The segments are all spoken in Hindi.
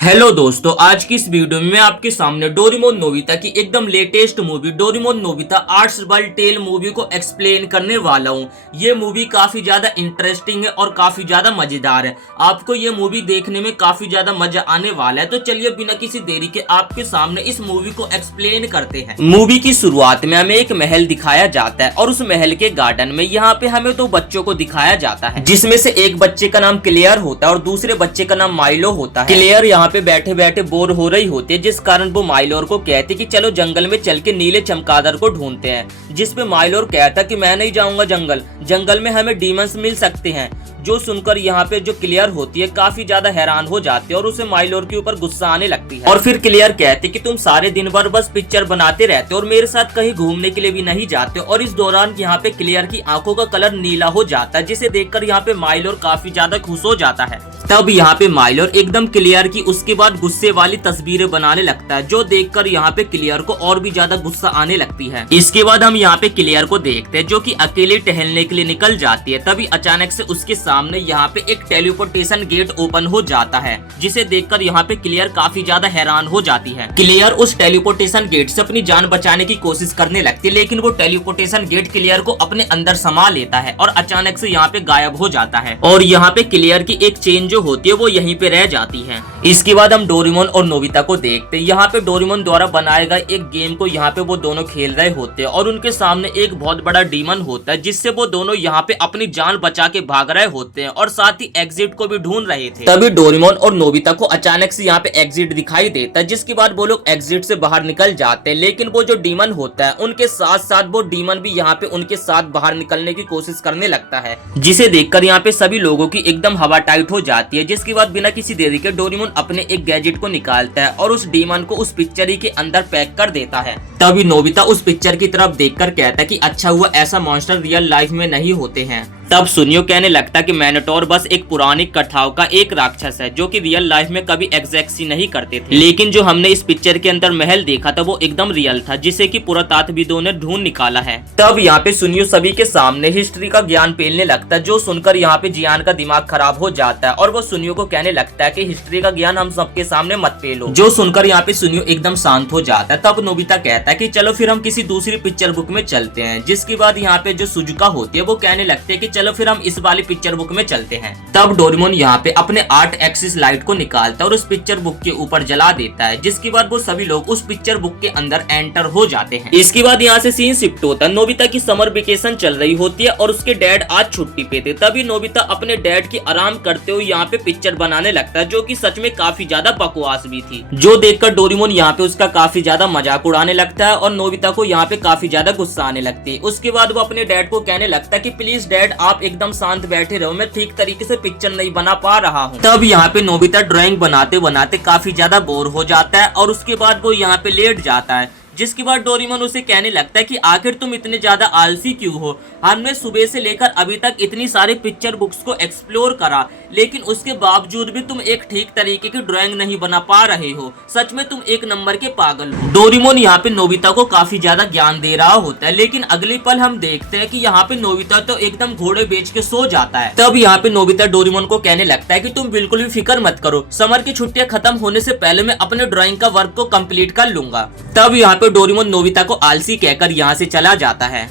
हेलो दोस्तों, आज की इस वीडियो में मैं आपके सामने डोरेमोन नोबिता की एकदम latest movie Doraemon Nobita arts world tale movie को एक्सप्लेन करने वाला हूं। ये मूवी काफी ज्यादा इंटरेस्टिंग है और काफी ज्यादा मजेदार है। आपको ये मूवी देखने में काफी ज्यादा मजा आने वाला है। तो चलिए बिना किसी देरी के आपके सामने इस मूवी को एक्सप्लेन करते हैं। मूवी की शुरुआत में हमें एक महल दिखाया जाता है और उस महल के गार्डन में यहाँ पे हमें दो बच्चों को दिखाया जाता है, जिसमें से एक बच्चे का नाम क्लेयर होता है और दूसरे बच्चे का नाम माइलो होता है। क्लेयर यहाँ पे बैठे बैठे बोर हो रही होती है, जिस कारण वो माइलोर को कहती कि चलो जंगल में चल के नीले चमगादड़ को ढूंढते हैं। जिसपे माइलोर कहता कि मैं नहीं जाऊंगा जंगल में हमें डीमंस मिल सकते हैं। जो सुनकर यहाँ पे जो क्लियर होती है काफी ज्यादा हैरान हो जाती है और उसे माइलोर के ऊपर गुस्सा आने लगती है। और फिर क्लियर कहती कि तुम सारे दिन भर बस पिक्चर बनाते रहते हो और मेरे साथ कहीं घूमने के लिए भी नहीं जाते। और इस दौरान यहाँ पे क्लियर की आंखों का कलर नीला हो जाता है, जिसे देखकर यहाँ पे माइलोर काफी ज्यादा खुश हो जाता है। तब यहाँ पे माइलोर एकदम क्लियर की उसके बाद गुस्से वाली तस्वीरें बनाने लगता है, जो देखकर यहाँ पे क्लियर को और भी ज्यादा गुस्सा आने लगती है। इसके बाद हम यहाँ पे क्लियर को देखते हैं, जो कि अकेले टहलने के लिए निकल जाती है। तभी अचानक से उसके सामने यहाँ पे एक टेलीपोर्टेशन गेट ओपन हो जाता है, जिसे देखकर यहाँ पे क्लियर काफी ज्यादा हैरान हो जाती है। क्लियर उस टेलीपोर्टेशन गेट से अपनी जान बचाने की कोशिश करने लगती है, लेकिन वो टेलीपोर्टेशन गेट क्लियर को अपने अंदर समा लेता है और अचानक से यहाँ पे गायब हो जाता है। और यहाँ पे क्लियर की एक चेन जो होती है वो यहीं पे रह जाती है। इसके बाद हम डोरेमोन और नोबिता को देखते हैं। यहाँ पे डोरेमोन द्वारा बनाए गए एक गेम को यहाँ पे वो दोनों खेल रहे होते हैं और उनके सामने एक बहुत बड़ा डीमन होता है, जिससे वो दोनों यहाँ पे अपनी जान बचा के भाग रहे होते हैं और साथ ही एग्जिट को भी ढूंढ रहे थे। तभी डोरेमोन और नोबिता को अचानक से यहाँ पे एग्जिट दिखाई देता है, जिसके बाद वो लोग एग्जिट से बाहर निकल जाते हैं। लेकिन वो जो डीमन होता है उनके साथ साथ वो डीमन भी यहाँ पे उनके साथ बाहर निकलने की कोशिश करने लगता है, जिसे देखकर यहाँ पे सभी लोगों की एकदम हवा टाइट हो जाती है। जिसके बाद बिना किसी देरी के डोरेमोन अपने एक गैजेट को निकालता है और उस डीमन को उस पिक्चर ही के अंदर पैक कर देता है। तभी नोबिता उस पिक्चर की तरफ देखकर कहता है कि अच्छा हुआ ऐसा मॉन्स्टर रियल लाइफ में नहीं होते हैं। तब सुनियो कहने लगता कि मैनोटोर बस एक पुरानी कथाओं का एक राक्षस है, जो कि रियल लाइफ में कभी एग्जिस्ट नहीं करते थे। लेकिन जो हमने इस पिक्चर के अंदर महल देखा था वो एकदम रियल था, जिसे कि पुरातात्विदों ने ढूंढ निकाला है। तब यहाँ पे सुनियो सभी के सामने हिस्ट्री का ज्ञान पेलने लगता है, जो सुनकर यहाँ पे जियान का दिमाग खराब हो जाता है और वो सुनियो को कहने लगता है कि हिस्ट्री का ज्ञान हम सबके सामने मत पेलो। जो सुनकर यहाँ पे सुनियो एकदम शांत हो जाता है। तब नोबिता कहता है कि चलो फिर हम किसी दूसरी पिक्चर बुक में चलते हैं। जिसके बाद यहाँ पे जो सुजुका होती है वो कहने लगते हैं कि चलो फिर हम इस वाली पिक्चर बुक में चलते हैं। तब डोरेमोन यहाँ पे अपने 8 एक्सिस लाइट को निकालता है और उस पिक्चर बुक के ऊपर जला देता है। जिसके बाद वो सभी लोग उस पिक्चर बुक के अंदर एंटर हो जाते हैं। इसके बाद यहाँ से सीन शिफ्ट होता है। नोबिता की समर वेकेशन चल रही होती है और उसके डैड आज छुट्टी पे थे। तभी नोबिता अपने डैड की आराम करते हुए यहाँ पे पिक्चर बनाने लगता है, जो कि सच में काफी ज्यादा बकवास भी थी। जो देखकर डोरेमोन यहाँ पे उसका काफी ज्यादा मजाक उड़ाने लगता है और नोबिता को यहाँ पे काफी ज्यादा गुस्सा आने लगती है। उसके बाद वो अपने डैड को कहने लगता है कि प्लीज डैड आप एकदम शांत बैठे रहो, मैं ठीक तरीके से पिक्चर नहीं बना पा रहा हूँ। तब यहाँ पे नोबिता ड्राइंग बनाते बनाते काफी ज्यादा बोर हो जाता है और उसके बाद वो यहाँ पे लेट जाता है। जिसके बाद डोरेमोन उसे कहने लगता है कि आखिर तुम इतने ज्यादा आलसी क्यों हो? हमने सुबह से लेकर अभी तक इतनी सारी पिक्चर बुक्स को एक्सप्लोर करा, लेकिन उसके बावजूद भी तुम एक ठीक तरीके की ड्राइंग नहीं बना पा रहे हो। सच में तुम एक नंबर के पागल हो। डोरेमोन यहाँ पे नोबिता को काफी ज्यादा ज्ञान दे रहा होता है, लेकिन अगले पल हम देखते हैं कि यहाँ पे नोबिता तो एकदम घोड़े बेच के सो जाता है। तब यहाँ पे नोबिता डोरेमोन को कहने लगता है कि तुम बिल्कुल भी फिक्र मत करो, समर की छुट्टियां खत्म होने से पहले मैं अपने ड्राइंग का वर्क को कंप्लीट कर लूंगा। तब यहाँ पे डोरेमोन नोबिता को आलसी कहकर यहाँ से चला जाता है।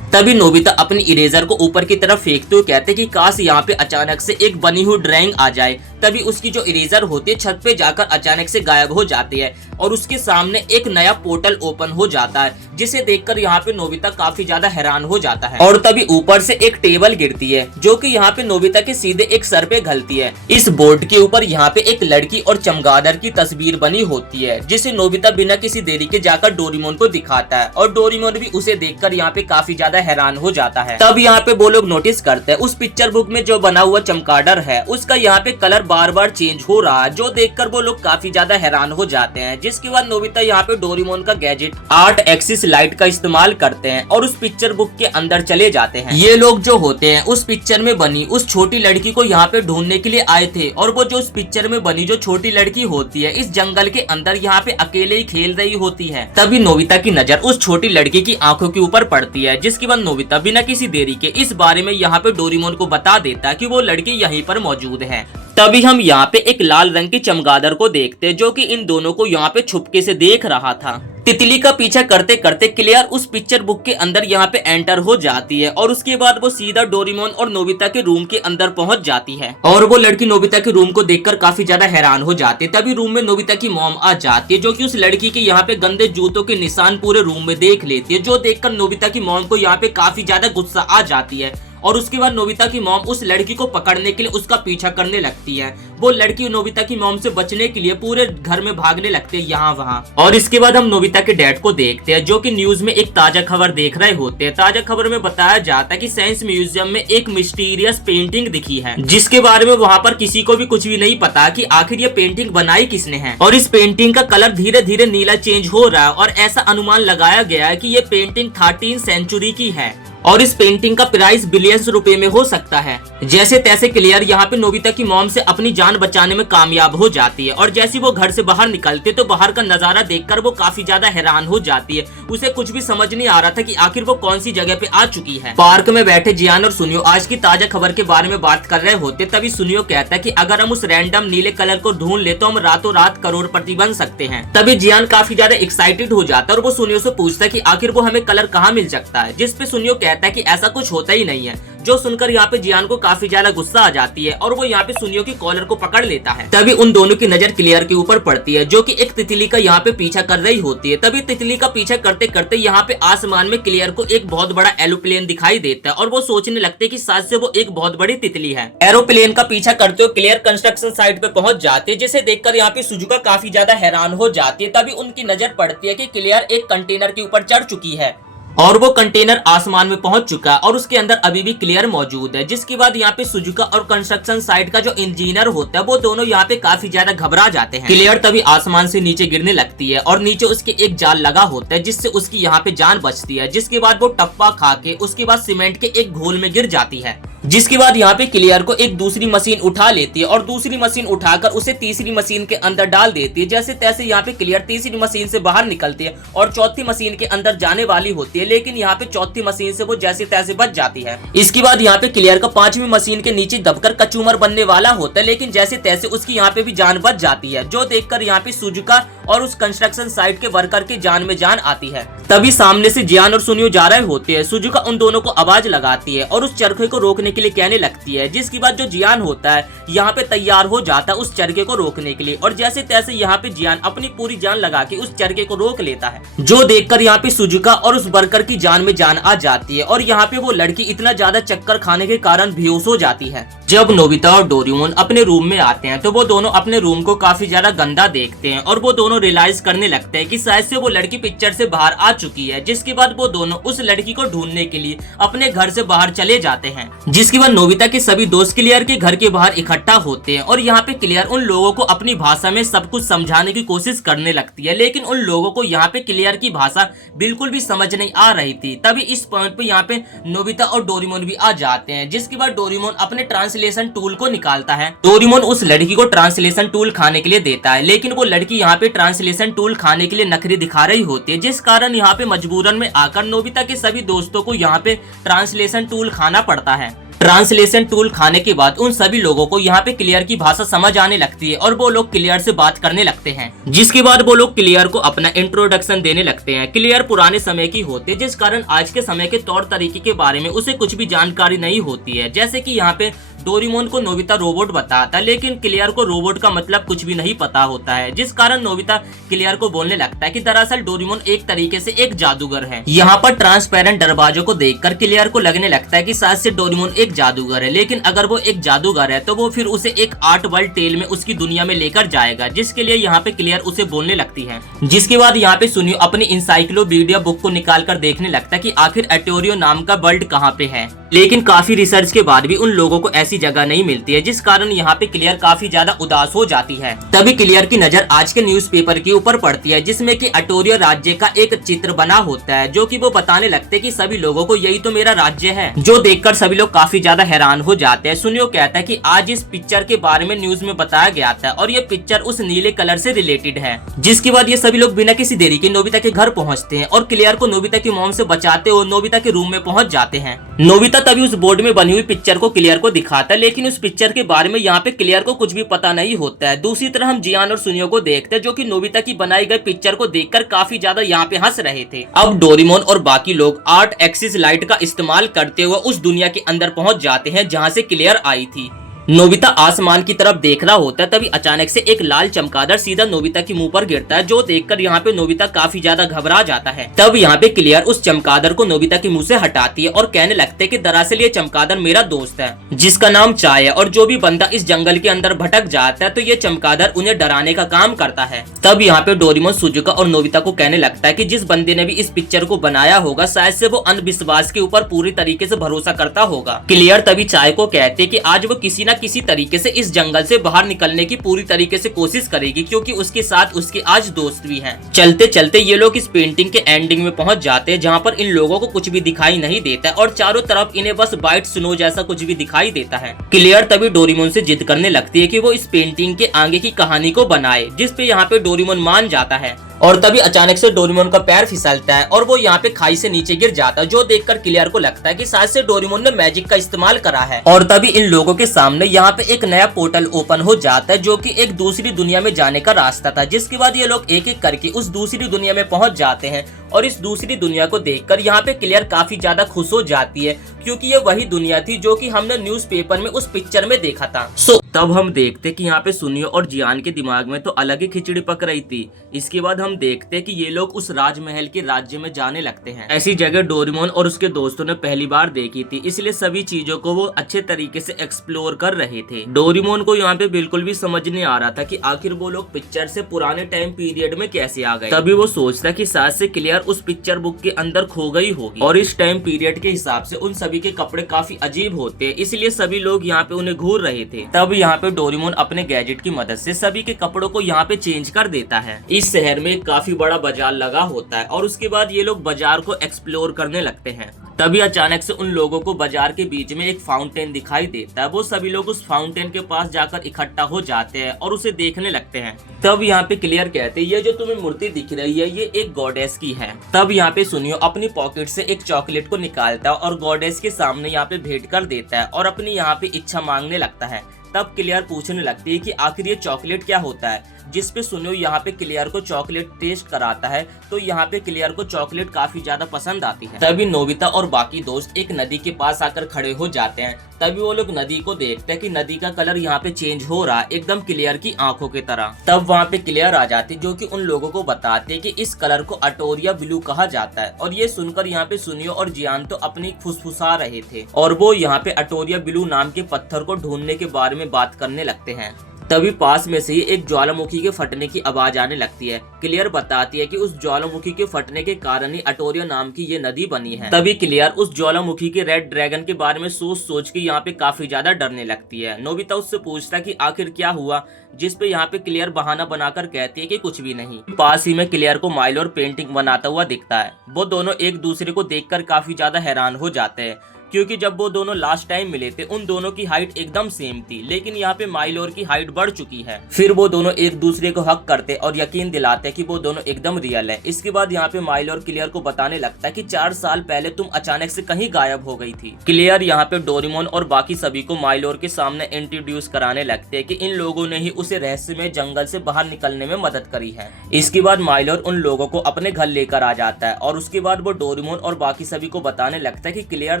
तभी नोबिता अपनी इरेजर को ऊपर की तरफ फेंकते हुए कहते कि काश यहाँ पे अचानक से एक बनी हुई ड्राइंग आ जाए। तभी उसकी जो इरेजर होती है छत पे जाकर अचानक से गायब हो जाती है और उसके सामने एक नया पोर्टल ओपन हो जाता है, जिसे देखकर यहाँ पे नोबिता काफी ज्यादा हैरान हो जाता है। और तभी ऊपर से एक टेबल गिरती है, जो कि यहाँ पे नोबिता के सीधे एक सर पे घलती है। इस बोर्ड के ऊपर यहाँ पे एक लड़की और चमगादड़ की तस्वीर बनी होती है, जिसे नोबिता बिना किसी देरी के जाकर डोरेमोन को दिखाता है और डोरेमोन भी उसे देखकर यहाँ पे काफी ज्यादा हैरान हो जाता है। तब यहाँ पे वो लोग नोटिस करते हैं उस पिक्चर बुक में जो बना हुआ चमगादड़ है उसका यहाँ पे कलर बार बार चेंज हो रहा है, जो देखकर वो लोग काफी ज्यादा हैरान हो जाते हैं। जिसके बाद नोबिता यहाँ पे डोरेमोन का गैजेट 8 एक्सिस लाइट का इस्तेमाल करते हैं और उस पिक्चर बुक के अंदर चले जाते हैं। ये लोग जो होते हैं उस पिक्चर में बनी उस छोटी लड़की को यहाँ पे ढूंढने के लिए आए थे और वो जो उस पिक्चर में बनी जो छोटी लड़की होती है इस जंगल के अंदर यहाँ पे अकेले ही खेल रही होती है। तभी नोबिता की नजर उस छोटी लड़की की आंखों के ऊपर पड़ती है, जिसके बाद नोबिता बिना किसी देरी के इस बारे में यहाँ पे डोरेमोन को बता देता है कि वो लड़की यहीं पर मौजूद है। तभी हम यहाँ पे एक लाल रंग की चमगादड़ को देखते हैं जो कि इन दोनों को यहाँ पे छुपके से देख रहा था। तितली का पीछा करते करते क्लेयर उस पिक्चर बुक के अंदर यहाँ पे एंटर हो जाती है और उसके बाद वो सीधा डोरेमोन और नोबिता के रूम के अंदर पहुंच जाती है और वो लड़की नोबिता के रूम को देखकर काफी ज्यादा हैरान हो जाती है। तभी रूम में नोबिता की मॉम आ जाती है जो कि उस लड़की के यहाँ पे गंदे जूतों के निशान पूरे रूम में देख लेती है, जो देखकर नोबिता की मॉम को यहाँ पे काफी ज्यादा गुस्सा आ जाती है और उसके बाद नोबिता की मॉम उस लड़की को पकड़ने के लिए उसका पीछा करने लगती है। वो लड़की नोबिता की मॉम से बचने के लिए पूरे घर में भागने लगते हैं यहाँ वहाँ। और इसके बाद हम नोबिता के डैड को देखते हैं जो कि न्यूज में एक ताजा खबर देख रहे होते हैं। ताजा खबर में बताया जाता है कि साइंस म्यूजियम में एक मिस्टीरियस पेंटिंग दिखी है जिसके बारे में वहाँ पर किसी को भी कुछ भी नहीं पता कि आखिर ये पेंटिंग बनाई किसने है। और इस पेंटिंग का कलर धीरे धीरे नीला चेंज हो रहा है और ऐसा अनुमान लगाया गया है कि ये पेंटिंग 13वीं सेंचुरी की है और इस पेंटिंग का प्राइस बिलियंस रुपए में हो सकता है। जैसे तैसे क्लियर यहाँ पे नोबिता की मॉम से अपनी जान बचाने में कामयाब हो जाती है और जैसे वो घर से बाहर निकलते तो बाहर का नजारा देखकर वो काफी ज्यादा हैरान हो जाती है। उसे कुछ भी समझ नहीं आ रहा था कि आखिर वो कौन सी जगह पे आ चुकी है। पार्क में बैठे जियान और सुनियो आज की ताजा खबर के बारे में बात कर रहे होते तभी सुनियो कहता है कि अगर हम उस रैंडम नीले कलर को ढूंढ ले तो हम रातों रात करोड़पति बन सकते हैं। तभी जियान काफी ज्यादा एक्साइटेड हो जाता है और वो सुनियो से पूछता है कि आखिर वो हमें कलर कहाँ मिल सकता है, जिसपे सुनियो कहता है कि ऐसा कुछ होता ही नहीं है। जो सुनकर यहाँ पे जियान को काफी ज्यादा गुस्सा आ जाती है और वो यहाँ पे सुनियो की कॉलर को पकड़ लेता है। तभी उन दोनों की नजर क्लियर के ऊपर पड़ती है जो कि एक तितली का यहाँ पे पीछा कर रही होती है। तभी तितली का पीछा करते करते यहाँ पे आसमान में क्लियर को एक बहुत बड़ा एरोप्लेन दिखाई देता है और वो सोचने लगते कि शायद से वो एक बहुत बड़ी तितली है। एरोप्लेन का पीछा करते हुए क्लियर कंस्ट्रक्शन साइट पे पहुंच जाती है जिसे देखकर यहाँ पे सुजुका काफी ज्यादा हैरान हो जाती है। तभी उनकी नजर पड़ती है कि क्लियर एक कंटेनर के ऊपर चढ़ चुकी है और वो कंटेनर आसमान में पहुंच चुका है और उसके अंदर अभी भी क्लियर मौजूद है। जिसके बाद यहाँ पे सुजुका और कंस्ट्रक्शन साइट का जो इंजीनियर होता है वो दोनों यहाँ पे काफी ज्यादा घबरा जाते हैं। क्लियर तभी आसमान से नीचे गिरने लगती है और नीचे उसके एक जाल लगा होता है जिससे उसकी यहाँ पे जान बचती है। जिसके बाद वो टप्पा खा के उसके बाद सीमेंट के एक घोल में गिर जाती है। जिसके बाद यहाँ पे क्लियर को एक दूसरी मशीन उठा लेती है और दूसरी मशीन उठाकर उसे तीसरी मशीन के अंदर डाल देती है। जैसे तैसे यहाँ पे क्लियर तीसरी मशीन से बाहर निकलती है और चौथी मशीन के अंदर जाने वाली होती है, लेकिन यहाँ पे चौथी मशीन से वो जैसे तैसे बच जाती है। इसके बाद यहाँ पे क्लियर का पांचवी मशीन के नीचे दबकर कचूमर बनने वाला होता है, लेकिन जैसे तैसे उसकी यहाँ पे भी जान बच जाती है। जो देखकर यहाँ पे सुजुका और उस कंस्ट्रक्शन साइट के वर्कर की जान में जान आती है। तभी सामने से जियान और सुनियो जा रहे होते हैं। सुजुका उन दोनों को आवाज लगाती है और उस चरखे को रोकने के लिए कहने लगती है। जिसके बाद जो जियान होता है यहाँ पे तैयार हो जाता है उस चरखे को रोकने के लिए और जैसे तैसे यहाँ पे जियान अपनी पूरी जान लगा के उस चरखे को रोक लेता है। जो देखकर यहाँ पे सुजुका और उस वर्कर की जान में जान आ जाती है और यहाँ पे वो लड़की इतना ज्यादा चक्कर खाने के कारण बेहोश हो जाती है। जब नोबिता और डोरेमोन अपने रूम में आते हैं तो वो दोनों अपने रूम को काफी ज्यादा गंदा देखते हैं और वो दोनों रियलाइज करने लगते हैं कि शायद से वो लड़की पिक्चर से बाहर आ चुकी है। जिसके बाद वो दोनों उस लड़की को ढूंढने के लिए अपने घर से बाहर चले जाते हैं। जिसके बाद नोबिता के सभी दोस्त क्लियर के घर के बाहर इकट्ठा होते हैं और यहाँ पे क्लियर उन लोगों को अपनी भाषा में सब कुछ समझाने की कोशिश करने लगती है, लेकिन उन लोगों को यहाँ पे क्लियर की भाषा बिल्कुल भी समझ नहीं आ रही थी। तभी इस पॉइंट पे यहाँ पे नोबिता और डोरेमोन भी आ जाते हैं। जिसके बाद डोरेमोन अपने ट्रांसलेशन टूल को निकालता है। डोरेमोन उस लड़की को ट्रांसलेशन टूल खाने के लिए देता है, लेकिन वो लड़की यहाँ पे ट्रांसलेशन टूल खाने के लिए नखरे दिखा रही होती है, जिस कारण यहाँ पे मजबूरन में आकर नोबिता के सभी दोस्तों को यहाँ पे ट्रांसलेशन टूल खाना पड़ता है। ट्रांसलेशन टूल खाने के बाद उन सभी लोगों को यहाँ पे क्लियर की भाषा समझ आने लगती है और वो लोग क्लियर से बात करने लगते हैं। जिसके बाद वो लोग क्लियर को अपना इंट्रोडक्शन देने लगते हैं। क्लियर पुराने समय की होती है, जिस कारण आज के समय के तौर तरीके के बारे में उसे कुछ भी जानकारी नहीं होती है। जैसे कि यहाँ पे डोरेमोन को नोबिता रोबोट बताता है, लेकिन क्लियर को रोबोट का मतलब कुछ भी नहीं पता होता है। जिस कारण नोबिता क्लियर को बोलने लगता है कि दरअसल डोरेमोन एक तरीके से एक जादूगर है। यहाँ पर ट्रांसपेरेंट दरवाजों को देखकर क्लियर को लगने लगता है कि शायद से डोरेमोन एक जादूगर है, लेकिन अगर वो एक जादूगर है तो वो फिर उसे एक आर्ट वर्ल्ड टेल में उसकी दुनिया में लेकर जाएगा, जिसके लिए यहाँ पे क्लियर उसे बोलने लगती है। जिसके बाद यहाँ पे सुनियो अपनी इंसाइक्लोपीडिया बुक को निकाल कर देखने लगता है कि आखिर एटोरियो नाम का वर्ल्ड कहाँ पे है, लेकिन काफी रिसर्च के बाद भी उन लोगों को ऐसी जगह नहीं मिलती है, जिस कारण यहाँ पे क्लियर काफी ज्यादा उदास हो जाती है। तभी क्लियर की नजर आज के न्यूज़पेपर के ऊपर पड़ती है, जिसमें कि एटोरियो राज्य का एक चित्र बना होता है, जो कि वो बताने लगते हैं कि सभी लोगों को यही तो मेरा राज्य है। जो देखकर सभी लोग काफी ज्यादा हैरान हो जाते हैं। सुनियो कहता है कि आज इस पिक्चर के बारे में न्यूज में बताया गया था और ये पिक्चर उस नीले कलर से रिलेटेड है। जिसके बाद ये सभी लोग बिना किसी देरी के नोबिता के घर पहुंचते हैं और क्लियर को नोबिता की मॉम से बचाते हुए नोबिता के रूम में पहुंच जाते हैं। नोबिता तभी उस बोर्ड में बनी हुई पिक्चर को क्लियर को दिखाता है, लेकिन उस पिक्चर के बारे में यहाँ पे क्लियर को कुछ भी पता नहीं होता है। दूसरी तरफ हम जियान और सुनियो को देखते हैं, जो कि नोबिता की बनाई गई पिक्चर को देखकर काफी ज्यादा यहाँ पे हंस रहे थे। अब डोरेमोन और बाकी लोग 8 एक्सिस लाइट का इस्तेमाल करते हुए उस दुनिया के अंदर पहुंच जाते हैं जहाँ से क्लियर आई थी। नोबिता आसमान की तरफ देख रहा होता है, तभी अचानक से एक लाल चमगादड़ सीधा नोबिता के मुंह पर गिरता है, जो देखकर यहाँ पे नोबिता काफी ज्यादा घबरा जाता है। तब यहाँ पे क्लियर उस चमगादड़ को नोबिता के मुंह से हटाती है और कहने लगते है कि दरअसल ये चमगादड़ मेरा दोस्त है, जिसका नाम चाय है, और जो भी बंदा इस जंगल के अंदर भटक जाता है तो ये चमगादड़ उन्हें डराने का काम करता है। तब यहाँ पे डोरेमोन सुजुका और नोबिता को कहने लगता है कि जिस बंदे ने भी इस पिक्चर को बनाया होगा शायद से वो अंधविश्वास के ऊपर पूरी तरीके से भरोसा करता होगा। क्लियर तभी चाय को कहते हैं कि आज वो किसी न किसी तरीके से इस जंगल से बाहर निकलने की पूरी तरीके से कोशिश करेगी, क्योंकि उसके साथ उसके आज दोस्त भी हैं। चलते चलते ये लोग इस पेंटिंग के एंडिंग में पहुंच जाते हैं, जहां पर इन लोगों को कुछ भी दिखाई नहीं देता और चारों तरफ इन्हें बस वाइट स्नो जैसा कुछ भी दिखाई देता है। क्लियर तभी डोरेमोन से जिद करने लगती है कि वो इस पेंटिंग के आगे की कहानी को बनाए, जिस पे यहाँ पे डोरेमोन मान जाता है। और तभी अचानक से डोरेमोन का पैर फिसलता है और वो यहाँ पे खाई से नीचे गिर जाता है, जो देखकर क्लियर को लगता है कि शायद से डोरेमोन ने मैजिक का इस्तेमाल करा है। और तभी इन लोगों के सामने यहाँ पे एक नया पोर्टल ओपन हो जाता है, जो कि एक दूसरी दुनिया में जाने का रास्ता था। जिसके बाद ये लोग एक एक करके उस दूसरी दुनिया में पहुंच जाते हैं और इस दूसरी दुनिया को देखकर यहाँ पे क्लियर काफी ज्यादा खुश हो जाती है, क्योंकि ये वही दुनिया थी जो कि हमने न्यूज़पेपर में उस पिक्चर में देखा था। तब हम देखते कि यहाँ पे सुनियो और जियान के दिमाग में तो अलग ही खिचड़ी पक रही थी। इसके बाद हम देखते कि ये लोग उस राजमहल के राज्य में जाने लगते हैं। ऐसी जगह डोरेमोन और उसके दोस्तों ने पहली बार देखी थी, इसलिए सभी चीजों को वो अच्छे तरीके से एक्सप्लोर कर रहे थे। डोरेमोन को यहाँ पे बिल्कुल भी समझ नहीं आ रहा था कि आखिर वो लोग पिक्चर से पुराने टाइम पीरियड में कैसे आ गए। तभी वो सोचता कि शायद से क्लियर उस पिक्चर बुक के अंदर खो गई होगी, और इस टाइम पीरियड के हिसाब से उन सभी के कपड़े काफी अजीब होते हैं, इसलिए सभी लोग यहाँ पे उन्हें घूर रहे थे। तब यहाँ पे डोरेमोन अपने गैजेट की मदद से सभी के कपड़ों को यहाँ पे चेंज कर देता है। इस शहर में काफी बड़ा बाजार लगा होता है और उसके बाद ये लोग बाजार को एक्सप्लोर करने लगते हैं। तभी अचानक से उन लोगों को बाजार के बीच में एक फाउंटेन दिखाई देता है। वो सभी लोग उस फाउंटेन के पास जाकर इकट्ठा हो जाते हैं और उसे देखने लगते हैं। तब यहाँ पे क्लियर कहते हैं ये जो तुम्हें मूर्ति दिख रही है ये एक गॉडेस की है। तब यहाँ पे सुनियो अपनी पॉकेट से एक चॉकलेट को निकालता है और गॉडेस के सामने यहाँ पे भेंट कर देता है और अपनी यहाँ पे इच्छा मांगने लगता है। तब क्लियर पूछने लगती है कि आखिर ये चॉकलेट क्या होता है, जिस पे सुनियो यहाँ पे क्लियर को चॉकलेट टेस्ट कराता है। तो यहाँ पे क्लियर को चॉकलेट काफी ज्यादा पसंद आती है। तभी नोबिता और बाकी दोस्त एक नदी के पास आकर खड़े हो जाते हैं। तभी वो लोग नदी को देखते हैं कि नदी का कलर यहाँ पे चेंज हो रहा है, एकदम क्लियर की आंखों की तरह। तब वहाँ पे क्लियर आ जाती, जो कि उन लोगों को बताते कि इस कलर को अटोरिया ब्लू कहा जाता है। और ये सुनकर यहाँ पे सुनियो और जियान तो अपनी फुसफुसा रहे थे और वो यहाँ पे अटोरिया ब्लू नाम के पत्थर को ढूंढने के बारे में बात करने लगते हैं। तभी पास में से ही एक ज्वालामुखी के फटने की आवाज आने लगती है। क्लियर बताती है कि उस ज्वालामुखी के फटने के कारण ही अटोरिया नाम की ये नदी बनी है। तभी क्लियर उस ज्वालामुखी के रेड ड्रैगन के बारे में सोच सोच के यहाँ पे काफी ज्यादा डरने लगती है। नोबिता उससे पूछता कि आखिर क्या हुआ, जिस पे यहाँ पे क्लियर बहाना बनाकर कहती है कि कुछ भी नहीं। पास ही में क्लियर को माइलोर पेंटिंग बनाता हुआ दिखता है। वो दोनों एक दूसरे को देखकर काफी ज्यादा हैरान हो जाते हैं, क्योंकि जब वो दोनों लास्ट टाइम मिले थे उन दोनों की हाइट एकदम सेम थी, लेकिन यहाँ पे माइलोर की हाइट बढ़ चुकी है। फिर वो दोनों एक दूसरे को हक करते और यकीन दिलाते कि वो दोनों एकदम रियल है। इसके बाद यहाँ पे माइलोर क्लियर को बताने लगता है कि 4 साल पहले तुम अचानक से कहीं गायब हो गई थी। क्लियर यहाँ पे डोरेमोन और बाकी सभी को माइलोर के सामने इंट्रोड्यूस कराने लगते हैं कि इन लोगों ने ही उसे रहस्यमय जंगल से बाहर निकलने में मदद करी है। इसके बाद माइलोर उन लोगों को अपने घर लेकर आ जाता है और उसके बाद वो डोरेमोन और बाकी सभी को बताने लगता है कि क्लियर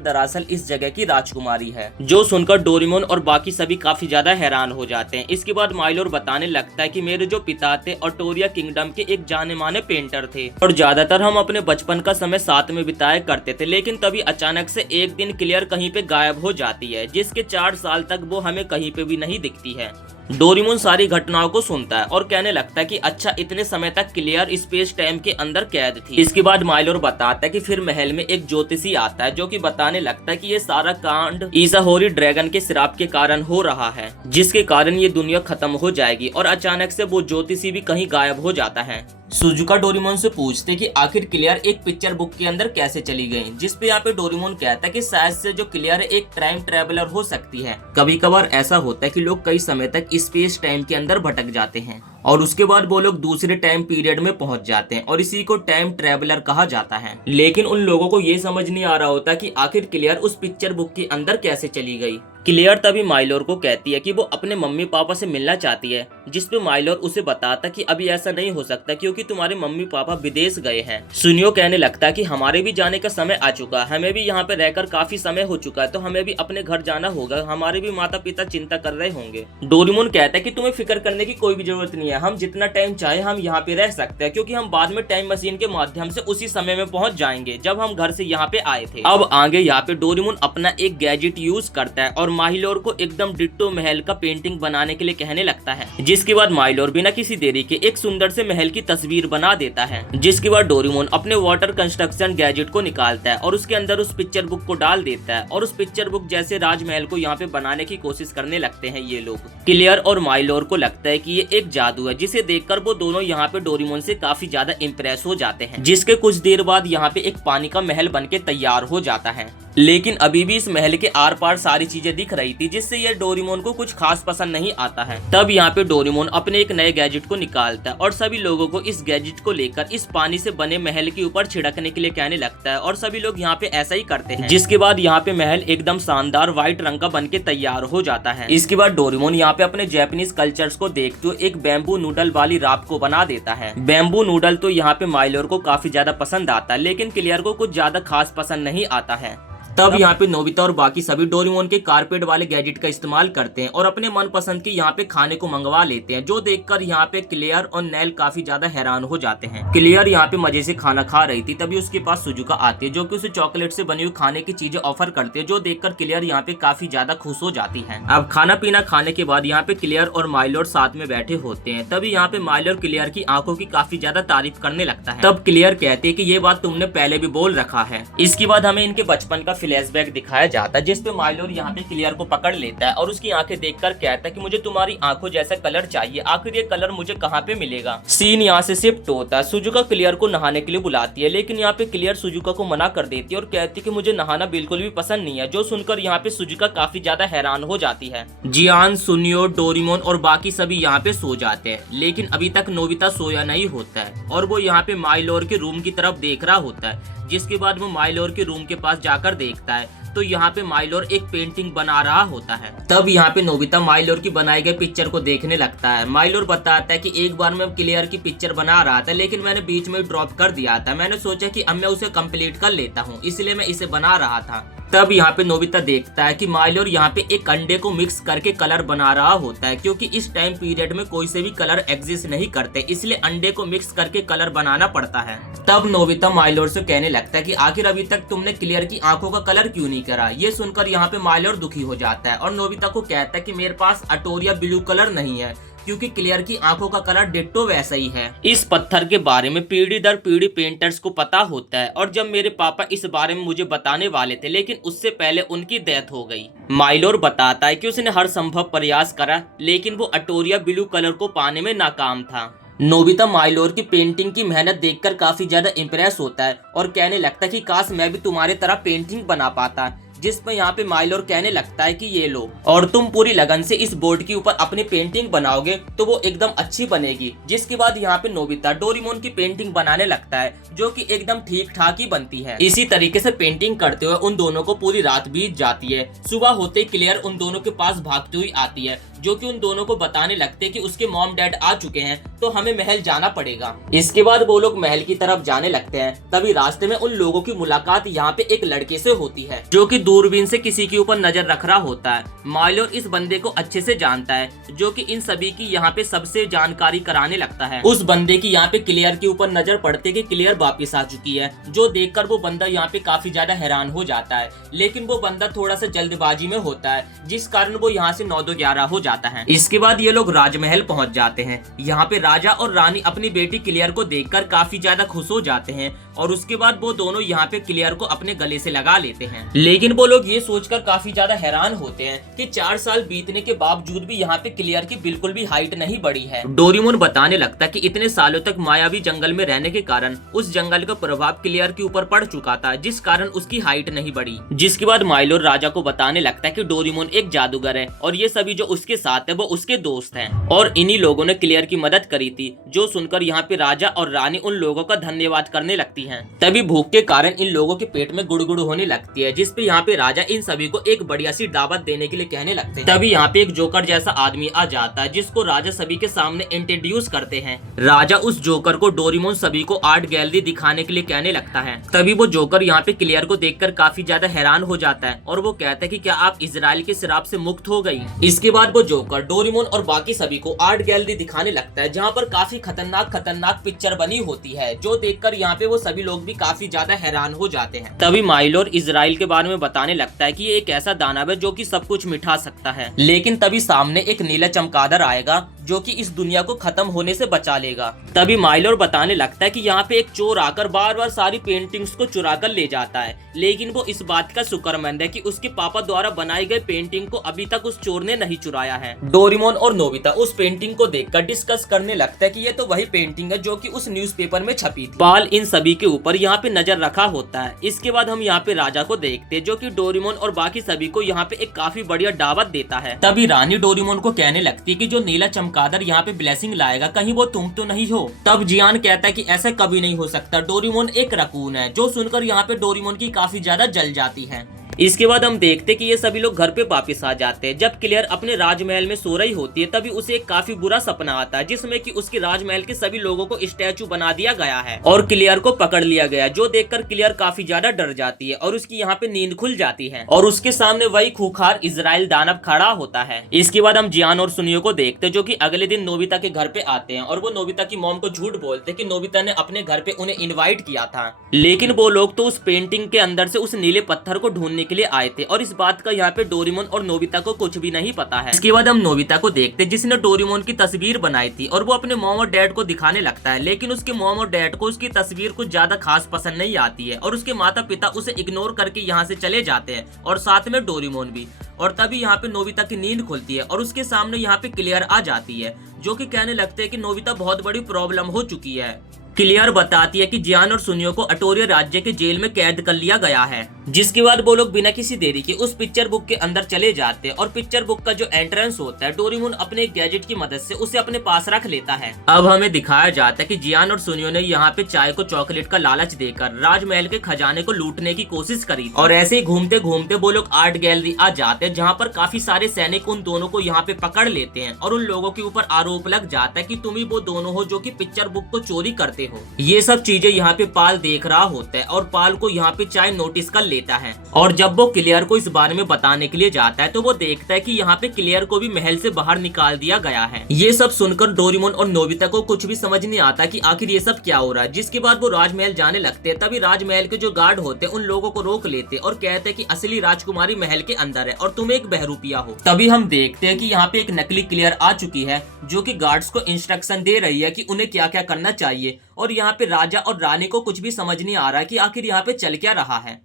दरअसल इस जगह की राजकुमारी है, जो सुनकर डोरेमोन और बाकी सभी काफी ज्यादा हैरान हो जाते हैं। इसके बाद माइलोर बताने लगता है कि मेरे जो पिता थे अटोरिया किंगडम के एक जाने माने पेंटर थे और ज्यादातर हम अपने बचपन का समय साथ में बिताया करते थे, लेकिन तभी अचानक से एक दिन क्लियर कहीं पे गायब हो जाती है, जिसके 4 साल तक वो हमें कहीं पे भी नहीं दिखती है। डोरेमोन सारी घटनाओं को सुनता है और कहने लगता है कि अच्छा इतने समय तक क्लियर स्पेस टाइम के अंदर कैद थी। इसके बाद माइलोर बताता है कि फिर महल में एक ज्योतिषी आता है, जो कि बताने लगता है कि ये सारा कांड ईसाहोरी ड्रैगन के श्राप के कारण हो रहा है, जिसके कारण ये दुनिया खत्म हो जाएगी। और अचानक से वो ज्योतिषी भी कहीं गायब हो जाता है। सुजुका डोरेमोन से पूछते कि आखिर क्लियर एक पिक्चर बुक के अंदर कैसे चली गई, जिस पे यहाँ पे डोरेमोन कहता है कि शायद से जो क्लियर एक टाइम ट्रेवलर हो सकती है। कभी कभार ऐसा होता है कि लोग कई समय तक स्पेस टाइम के अंदर भटक जाते हैं और उसके बाद वो लोग दूसरे टाइम पीरियड में पहुंच जाते हैं और इसी को टाइम ट्रेवलर कहा जाता है। लेकिन उन लोगों को ये समझ नहीं आ रहा होता कि आखिर क्लियर उस पिक्चर बुक के अंदर कैसे चली गई। क्लियर तभी माइलोर को कहती है कि वो अपने मम्मी पापा से मिलना चाहती है, जिस पे माइलोर उसे बताता कि अभी ऐसा नहीं हो सकता क्योंकि तुम्हारे मम्मी पापा विदेश गए हैं। सुनियो कहने लगता है कि हमारे भी जाने का समय आ चुका है, हमें भी यहाँ पे रहकर काफी समय हो चुका है, तो हमें भी अपने घर जाना होगा, हमारे भी माता पिता चिंता कर रहे होंगे। डोरेमोन कहता है कि तुम्हें फिक्र करने की कोई भी जरूरत नहीं है, हम जितना टाइम चाहे हम यहाँ पे रह सकते हैं क्योंकि हम बाद में टाइम मशीन के माध्यम से उसी समय में पहुंच जाएंगे जब हम घर से यहाँ पे आए थे। अब आगे यहाँ पे डोरेमोन अपना एक गैजेट यूज करता है और माइलोर को एकदम डिट्टो महल का पेंटिंग बनाने के लिए कहने लगता है, जिसके बाद माइलोर बिना किसी देरी के एक सुंदर से महल की तस्वीर बना देता है। जिसके बाद डोरेमोन अपने वाटर कंस्ट्रक्शन गैजेट को निकालता है और उसके अंदर उस पिक्चर बुक को डाल देता है और उस पिक्चर बुक जैसे राजमहल को यहाँ पे बनाने की कोशिश करने लगते हैं ये लोग। क्लियर और माइलोर को लगता है कि ये एक जादू है, जिसे देखकर वो दोनों यहाँ पे डोरेमोन से काफी ज्यादा इम्प्रेस हो जाते हैं। जिसके कुछ देर बाद यहाँ पे एक पानी का महल बनके तैयार हो जाता है, लेकिन अभी भी इस महल के आर पार सारी चीजें दिख रही थी, जिससे ये डोरेमोन को कुछ खास पसंद नहीं आता है। तब यहाँ पे डोरेमोन अपने एक नए गैजेट को निकालता है और सभी लोगों को इस गैजेट को लेकर इस पानी से बने महल के ऊपर छिड़कने के लिए कहने लगता है और सभी लोग यहाँ पे ऐसा ही करते हैं। जिसके बाद यहाँ पे महल एकदम शानदार व्हाइट रंग का बनके तैयार हो जाता है। इसके बाद डोरेमोन यहाँ पे अपने जापानीज कल्चर्स को देखते हुए एक बैम्बू नूडल वाली राप को बना देता है। बैम्बू नूडल तो यहाँ पे माइलोर को काफी ज्यादा पसंद आता है, लेकिन क्लियर को कुछ ज्यादा खास पसंद नहीं आता है। तब यहाँ पे नोबिता और बाकी सभी डोरेमोन के कारपेट वाले गैजेट का इस्तेमाल करते हैं और अपने मनपसंद के यहाँ पे खाने को मंगवा लेते हैं, जो देखकर यहाँ पे क्लियर और नेल काफी ज्यादा हैरान हो जाते हैं। क्लियर यहाँ पे मजे से खाना खा रही थी, तभी उसके पास सुजुका आती है जो कि उसे चॉकलेट से बनी हुई खाने की चीजें ऑफर करती है, जो देखकर क्लियर यहाँ पे काफी ज्यादा खुश हो जाती है। अब खाना पीना खाने के बाद यहाँ पे क्लियर और माइलोर साथ में बैठे होते हैं, तभी यहाँ पे माइलोर क्लियर की आंखों की काफी ज्यादा तारीफ करने लगता है। तब क्लियर कहती है कि ये बात तुमने पहले भी बोल रखा है। इसके बाद हमें इनके बचपन का फ्लैशबैक दिखाया जाता है, जिसपे माइलोर यहाँ पे क्लियर को पकड़ लेता है और उसकी आंखें देखकर कहता है कि मुझे तुम्हारी आंखों जैसा कलर चाहिए, आखिर ये कलर मुझे कहाँ पे मिलेगा। सीन यहाँ से शिफ्ट होता है। सुजुका क्लियर को नहाने के लिए बुलाती है, लेकिन यहाँ पे क्लियर सुजुका को मना कर देती है और कहती है कि मुझे नहाना बिल्कुल भी पसंद नहीं है, जो सुनकर यहाँ पे सुजुका काफी ज्यादा हैरान हो जाती है। जियान, सुनियो, डोरेमोन और बाकी सभी यहाँ पे सो जाते हैं, लेकिन अभी तक नोबिता सोया नहीं होता है और वो यहाँ पे माइलोर के रूम की तरफ देख रहा होता है। जिसके बाद वो माइलोर के रूम के पास जाकर देखता है तो यहाँ पे माइलोर एक पेंटिंग बना रहा होता है। तब यहाँ पे नोबिता माइलोर की बनाई गई पिक्चर को देखने लगता है। माइलोर बताता है कि एक बार मैं क्लियर की पिक्चर बना रहा था, लेकिन मैंने बीच में ड्रॉप कर दिया था। मैंने सोचा कि अब मैं उसे कंप्लीट कर लेता हूँ, इसलिए मैं इसे बना रहा था। तब यहाँ पे नोबिता देखता है कि माइलोर यहाँ पे एक अंडे को मिक्स करके कलर बना रहा होता है, क्योंकि इस टाइम पीरियड में कोई से भी कलर एग्जिस्ट नहीं करते, इसलिए अंडे को मिक्स करके कलर बनाना पड़ता है। तब नोबिता माइलोर से कहने लगता है कि आखिर अभी तक तुमने क्लियर की आंखों का कलर क्यों नहीं करा। ये सुनकर यहाँ पे माइलोर दुखी हो जाता है और नोबिता को कहता है कि मेरे पास अटोरिया ब्लू कलर नहीं है, क्योंकि क्लियर की आंखों का कलर डिट्टो वैसा ही है। इस पत्थर के बारे में पीढ़ी दर पीढ़ी पेंटर्स को पता होता है और जब मेरे पापा इस बारे में मुझे बताने वाले थे, लेकिन उससे पहले उनकी डेथ हो गई। माइलोर बताता है कि उसने हर संभव प्रयास करा, लेकिन वो अटोरिया ब्लू कलर को पाने में नाकाम था। नोबिता माइलोर की पेंटिंग की मेहनत देखकर काफी ज्यादा इम्प्रेस होता है और कहने लगता है कि काश मैं भी तुम्हारी तरह पेंटिंग बना पाता, जिसमें यहाँ पे माइलोर कहने लगता है कि ये लो और तुम पूरी लगन से इस बोर्ड के ऊपर अपनी पेंटिंग बनाओगे तो वो एकदम अच्छी बनेगी। जिसके बाद यहाँ पे नोबिता डोरेमोन की पेंटिंग बनाने लगता है, जो कि एकदम ठीक ठाक ही बनती है। इसी तरीके से पेंटिंग करते हुए उन दोनों को पूरी रात बीत जाती है। सुबह होते ही क्लियर उन दोनों के पास भागती हुई आती है, जो कि उन दोनों को बताने लगते हैं कि उसके मॉम डैड आ चुके हैं, तो हमें महल जाना पड़ेगा। इसके बाद वो लोग महल की तरफ जाने लगते हैं। तभी रास्ते में उन लोगों की मुलाकात यहाँ पे एक लड़के से होती है, जो कि दूरबीन से किसी के ऊपर नजर रख रहा होता है। माइलोर इस बंदे को अच्छे से जानता है, जो कि इन सभी की यहाँ पे सबसे जानकारी कराने लगता है। उस बंदे की यहाँ पे क्लियर के ऊपर नजर पड़ते कि क्लियर वापिस आ चुकी है, जो देखकर वो बंदा यहाँ पे काफी ज्यादा हैरान हो जाता है। लेकिन वो बंदा थोड़ा सा जल्दबाजी में होता है, जिस कारण वो यहाँ से 9-11 हो जाता है। जाता है। इसके बाद ये लोग राजमहल पहुंच जाते हैं। यहाँ पे राजा और रानी अपनी बेटी क्लियर को देखकर काफी ज्यादा खुश हो जाते हैं और उसके बाद वो दोनों यहाँ पे क्लियर को अपने गले से लगा लेते हैं। लेकिन वो लोग ये सोचकर काफी ज्यादा हैरान होते हैं कि 4 साल बीतने के बावजूद भी यहाँ पे क्लियर की बिल्कुल भी हाइट नहीं बढ़ी है। डोरेमोन बताने लगता कि इतने सालों तक मायावी जंगल में रहने के कारण उस जंगल का प्रभाव क्लियर के ऊपर पड़ चुका था, जिस कारण उसकी हाइट नहीं बढ़ी। जिसके बाद माइलोर राजा को बताने लगता है कि डोरेमोन एक जादूगर है और ये सभी जो उसके साथ है वो उसके दोस्त हैं और इन्हीं लोगों ने क्लियर की मदद करी थी। जो सुनकर यहाँ पे राजा और रानी उन लोगों का धन्यवाद करने लगती हैं। तभी भूख के कारण इन लोगों के पेट में गुड़गुड़ होने लगती है, जिस पे यहाँ पे राजा इन सभी को एक बढ़िया सी दावत देने के लिए कहने लगते हैं। तभी यहाँ पे एक जोकर जैसा आदमी आ जाता है, जिसको राजा सभी के सामने इंट्रोड्यूस करते हैं। राजा उस जोकर को डोरेमोन सभी को आर्ट गैलरी दिखाने के लिए कहने लगता है। तभी वो जोकर यहाँ पे क्लियर को देखकर काफी ज्यादा हैरान हो जाता है और वो कहता है कि क्या आप इजराइल के श्राप से मुक्त हो गई। इसके बाद वो जोकर डोरेमोन और बाकी सभी को आर्ट गैलरी दिखाने लगता है, जहाँ पर काफी खतरनाक पिक्चर बनी होती है, जो देखकर यहाँ पे वो सभी लोग भी काफी ज्यादा हैरान हो जाते हैं। तभी माइलोर इजराइल के बारे में बताने लगता है कि ये एक ऐसा दानव है जो कि सब कुछ मिटा सकता है। लेकिन तभी सामने एक नीला चमगादड़ आएगा जो कि इस दुनिया को खत्म होने से बचा लेगा। तभी माइलोर बताने लगता है कि यहाँ पे एक चोर आकर बार बार सारी पेंटिंग्स को चुरा कर ले जाता है, लेकिन वो इस बात का शुक्रमंद है कि उसके पापा द्वारा बनाई गई पेंटिंग को अभी तक उस चोर ने नहीं चुराया है। डोरेमोन और नोबिता उस पेंटिंग को देखकर डिस्कस करने लगता है कि ये तो वही पेंटिंग है जो कि उस न्यूज़पेपर में छपी थी। पाल इन सभी के ऊपर यहाँ पे नजर रखा होता है। इसके बाद हम यहाँ पे राजा को देखते हैं, जो कि डोरेमोन और बाकी सभी को यहाँ पे एक काफी बढ़िया दावत देता है। तभी रानी डोरेमोन को कहने लगती है कि जो नीला चमगादड़ यहाँ पे ब्लेसिंग लाएगा कहीं वो तुम तो नहीं हो। तब जियान कहता है कि ऐसा कभी नहीं हो सकता, डोरेमोन एक रकून है। जो सुनकर यहाँ पे डोरेमोन की काफी ज्यादा जल जाती है। इसके बाद हम देखते कि ये सभी लोग घर पे वापस आ जाते हैं। जब क्लियर अपने राजमहल में सो रही होती है तभी उसे एक काफी बुरा सपना आता है, जिसमें कि उसके राजमहल के सभी लोगों को स्टैचू बना दिया गया है और क्लियर को पकड़ लिया गया, जो देखकर क्लियर काफी ज्यादा डर जाती है और उसकी यहाँ पे नींद खुल जाती है और उसके सामने वही खूंखार इजराइल दानव खड़ा होता है। इसके बाद हम जियान और सुनियो को देखते जो कि अगले दिन नोबिता के घर पे आते हैं और वो नोबिता की मॉम को झूठ बोलते कि नोबिता ने अपने घर पे उन्हें इन्वाइट किया था, लेकिन वो लोग तो उस पेंटिंग के अंदर से उस नीले पत्थर को ढूंढने के लिए आए थे और इस बात का यहाँ पे डोरेमोन और नोबिता को कुछ भी नहीं पता है। इसके बाद हम नोबिता को देखते जिसने डोरेमोन की तस्वीर बनाई थी और वो अपने मॉम और डैड को दिखाने लगता है, लेकिन उसके मॉम और डैड को उसकी तस्वीर कुछ ज्यादा खास पसंद नहीं आती है और उसके माता पिता उसे इग्नोर करके यहाँ से चले जाते हैं और साथ में डोरेमोन भी। और तभी यहाँ पे नोबिता की नींद खुलती है और उसके सामने यहाँ पे क्लियर आ जाती है, जो कि कहने लगते हैं कि नोबिता बहुत बड़ी प्रॉब्लम हो चुकी है। क्लियर बताती है कि जियान और सुनियो को अटोरिया राज्य के जेल में कैद कर लिया गया है। जिसके बाद वो लोग बिना किसी देरी के उस पिक्चर बुक के अंदर चले जाते हैं और पिक्चर बुक का जो एंट्रेंस होता है डोरेमोन अपने गैजेट की मदद से उसे अपने पास रख लेता है। अब हमें दिखाया जाता है कि जियान और सुनियो ने यहाँ पे चाय को चॉकलेट का लालच देकर राजमहल के खजाने को लूटने की कोशिश करी और ऐसे ही घूमते घूमते वो लोग आर्ट गैलरी आ जाते हैं, जहाँ पर काफी सारे सैनिक उन दोनों को यहाँ पे पकड़ लेते हैं और उन लोगों के ऊपर आरोप लग जाता है कि तुम ही वो दोनों हो जो कि पिक्चर बुक को चोरी करते हो। ये सब चीजें यहाँ पे पाल देख रहा होता है और पाल को यहाँ पे चाय नोटिस कर लेता है और जब वो क्लियर को इस बारे में बताने के लिए जाता है तो वो देखता है कि यहाँ पे क्लियर को भी महल से बाहर निकाल दिया गया है। ये सब सुनकर डोरेमोन और नोबिता को कुछ भी समझ नहीं आता कि आखिर ये सब क्या हो रहा है। जिसके बाद वो राजमहल जाने लगते हैं, तभी राजमहल के जो गार्ड होते हैं उन लोगों को रोक लेते और कहते हैं कि असली राजकुमारी महल के अंदर है और तुम एक बहरूपिया हो। तभी हम देखते हैं कि यहाँ पे एक नकली क्लियर आ चुकी है जो कि गार्ड्स को इंस्ट्रक्शन दे रही है कि उन्हें क्या क्या करना चाहिए और यहाँ पे राजा और रानी को कुछ भी समझ नहीं आ रहा है कि आखिर यहाँ पे चल क्या रहा है।